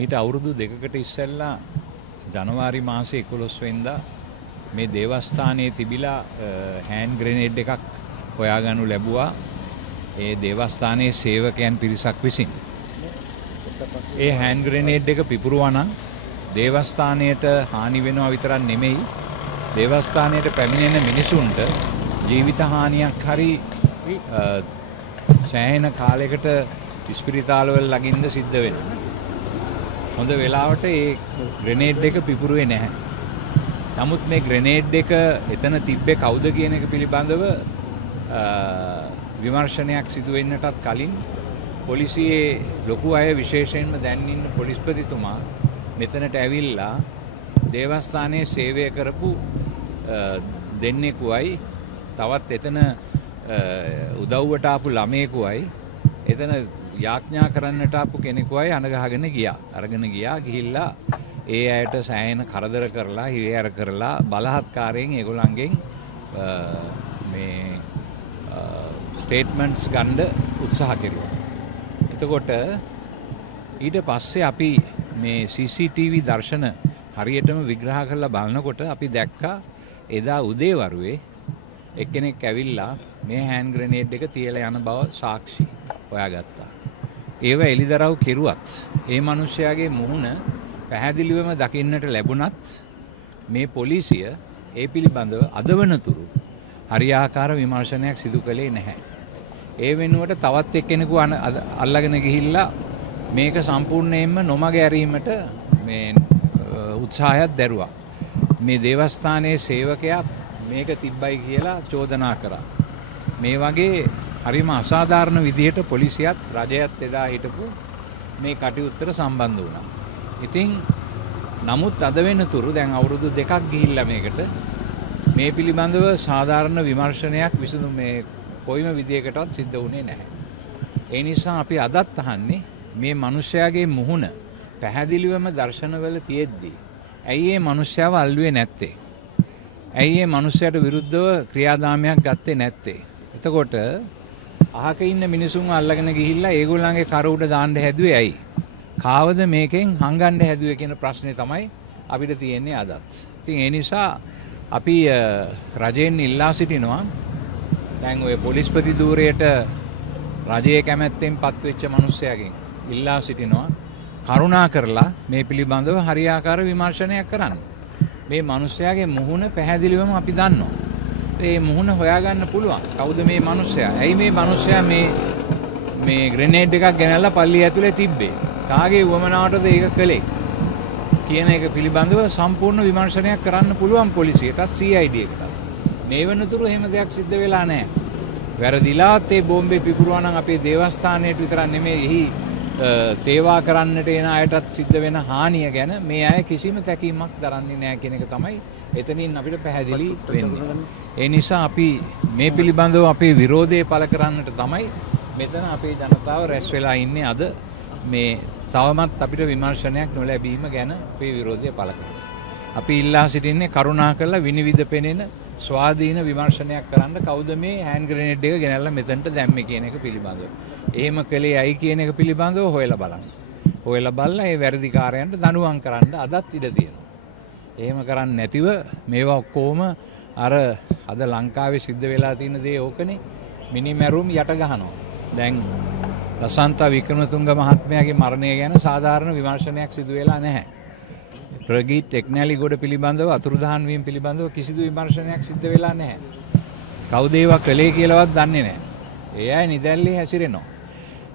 මීට අවුරුදු දෙකකට ඉස්සෙල්ලා ජනවාරි මාසේ 11 වෙනිදා මේ දේවස්ථානයේ තිබිලා හෑන්ඩ් ග්‍රෙනේඩ් එකක් හොයාගනු ලැබුවා ඒ දේවස්ථානයේ සේවකයන් පිරිසක් විසින්. ඒ හෑන්ඩ් ග්‍රෙනේඩ් එක පිපුරුවා නම් දේවස්ථානයට හානි වෙනවා විතරක් නෙමෙයි දේවස්ථානයට පැමිණෙන මිනිසුන්ට ජීවිත හානියක් හරි සෑහෙන කාලයකට ඉස්පිරිතාලවල ළඟින්ද සිද්ධ වෙනවා. හොඳ වෙලාවට ඒ ග්‍රෙනේඩ් එක පිපුරුවේ නැහැ. නමුත් මේ ග්‍රෙනේඩ් එක එතන තිබ්බේ කවුද කියන එක පිළිබඳව විමර්ශනයක් සිදු වෙන්නටත් කලින් පොලිසියේ ලොකු අය විශේෂයෙන්ම දැන් ඉන්න පොලිස්පතිතුමා මෙතනට ඇවිල්ලා දේවස්ථානයේ සේවය කරපු දෙන්නෙකුයි තවත් එතන උදව්වට ආපු ළමයෙකුයි එතන යාඥා කරන්නට ආපු කෙනෙකුයි අනගහගෙන ගියා. අරගෙන ගියා ගිහිල්ලා ඒ අයට සෑහෙන කරදර කරලා හිරිහැර කරලා බලහත්කාරයෙන් ඒගොල්ලන්ගෙන් මේ ස්ටේට්මන්ට්ස් ගන්න උත්සාහ කෙරුවා. එතකොට ඊට පස්සේ අපි මේ CCTV දර්ශන හරියටම විග්‍රහ කරලා බලනකොට අපි දැක්කා එදා උදේවරුේ එක්කෙනෙක් ඇවිල්ලා මේ හෑන්ඩ් ග්‍රෙනේඩ් එක තියලා යන බව සාක්ෂි හොයාගත්තා. ඒව එලිදරව් කෙරුවත් ඒ මිනිස්යාගේ මුහුණ පැහැදිලිවම දකින්නට ලැබුණත් මේ පොලිසිය ඒ පිළිබඳව අදවනතුරු හරියාකාර විමර්ශනයක් සිදු කළේ නැහැ. ඒ වෙනුවට තවත් එක්කෙනෙකු අල්ලගෙන ගිහිල්ලා මේක සම්පූර්ණයෙන්ම නොමග ඇරීමට මේ උත්සාහයක් දැරුවා. මේ දේවස්ථානයේ සේවකයා මේක තිබ්බයි කියලා චෝදනා කරා. මේ වගේ හරිම අසාධාරණ විදිහට පොලිසියත් රජයත් එදා හිටපු මේ කටයුත්තට සම්බන්ධ වුණා. ඉතින් නමුත් අද වෙනතුරු දැන් අවුරුදු 2ක් ගිහිල්ලා මේකට මේ පිළිබඳව සාධාරණ විමර්ශනයක් විසඳුම් මේ කොයිම විදියකටවත් සිද්ධ වුණේ නැහැ. ඒ නිසා අපි අදත් අහන්නේ මේ මිනිස්යාගේ මුහුණ පැහැදිලිවම දර්ශනවල තියෙද්දි ඇයි මේ මිනිස්යාව අල්ලුවේ නැත්තේ? ඇයි මේ මිනිස්යාට විරුද්ධව ක්‍රියාදාමයක් ගත්තේ නැත්තේ? එතකොට අහක ඉන්න මිනිසුන් අල්ලගෙන ගිහිල්ලා ඒගොල්ලන්ගේ කර උඩ දාන්න හැදුවේ ඇයි? කාවද මේකෙන් හංගන්න හැදුවේ කියන ප්‍රශ්නේ තමයි අපිට තියෙන්නේ අදත්. ඉතින් ඒ නිසා අපි රජයෙන් ඉල්ලා සිටිනවා දැන් ඔය පොලිස්පති ධූරයට රජයේ කැමැත්තෙන් පත්වෙච්ච මිනිස්සයාගෙන් ඉල්ලා සිටිනවා කරුණා කරලා මේ පිළිබඳව හරියාකාර විමර්ශනයක් කරන්න. මේ මිනිස්සයාගේ මුහුණ පැහැදිලිවම අපි දන්නවා. ඒ මුහුණ හොයාගන්න පුළුවන්. කවුද මේ මිනිස්සයා? ඇයි මේ මිනිස්සයා මේ ග්‍රෙනේඩ් එකක් ගෙනල්ලා පල්ලිය ඇතුලේ තිබ්බේ? කාගේ වමනාවටද ඒක කළේ? කියන එක පිළිබඳව සම්පූර්ණ විමර්ශනයක් කරන්න පුළුවන් පොලිසියටත් CID එකටත්. මේ වෙනතුරු එහෙම දෙයක් සිද්ධ වෙලා නැහැ. වැරදිලාත් ඒ බෝම්බේ පිපුරුවා නම් අපේ දේවස්ථානයට විතරක් නෙමෙයි එහි තේවා කරන්නට එන අයටත් සිද්ධ වෙන හානිය ගැන මේ අය කිසිම තැකීමක් දරන්නේ නැහැ කියන එක තමයි එතනින් අපිට පැහැදිලි වෙන්නේ. ඒ නිසා අපි මේ පිළිබඳව අපේ විරෝධය පළ කරන්නට තමයි මෙතන අපේ ජනතාව රැස් වෙලා ඉන්නේ අද මේ තවමත් අපිට විමර්ශනයක් නොලැබීම ගැන අපේ විරෝධය පළ කරනවා. අපි ඉල්ලා සිටින්නේ කරුණා කරලා විනිවිද පෙනෙන ස්වාධීන විමර්ශනයක් කරන්න කවුද මේ හෑන්ඩ් ග්‍රෙනේඩ් එක ගෙනල්ලා මෙතනට දැම්මේ කියන එක පිළිබඳව. එහෙම කළේ ඇයි කියන එක පිළිබඳව හොයලා බලන්න. හොයලා බලලා ඒ වැරදිකාරයන්ට දඬුවම් කරන්න අදත් ඉඩ තියෙනවා. එහෙම කරන්නේ නැතිව මේවා ඔක්කොම අර අද ලංකාවේ සිද්ධ වෙලා තියෙන දේ ඕකනේ මිනිමැරුම් යට ගහනවා. දැන් ලසන්ත වික්‍රමතුංග මහත්මයාගේ මරණය ගැන සාධාරණ විමර්ශනයක් සිදු වෙලා නැහැ. ප්‍රගීත් ටෙක්නැලිගොඩ පිළිබඳව අතුරුදහන් වීම පිළිබඳව කිසිදු විමර්ශනයක් සිද්ධ වෙලා නැහැ. කවුද ඒවා කළේ කියලාවත් දන්නේ නැහැ. ඒ අය නිදැල්ලේ හැසිරෙනවා.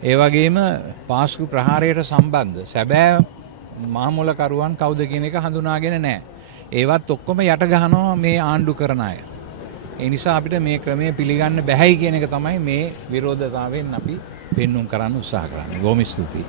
ඒ වගේම පාස්කු ප්‍රහාරයට සම්බන්ධ සැබෑ මහමුලකරුවන් කවුද කියන එක හඳුනාගෙන නැහැ. ඒවත් ඔක්කොම යට ගහනවා මේ ආණ්ඩු කරන අය. ඒ නිසා අපිට මේ ක්‍රමය පිළිගන්න බැහැයි කියන එක තමයි මේ විරෝධතාවයෙන් අපි පෙන්눔 කරන්න උත්සාහ කරන්නේ. බොහොම ස්තුතියි.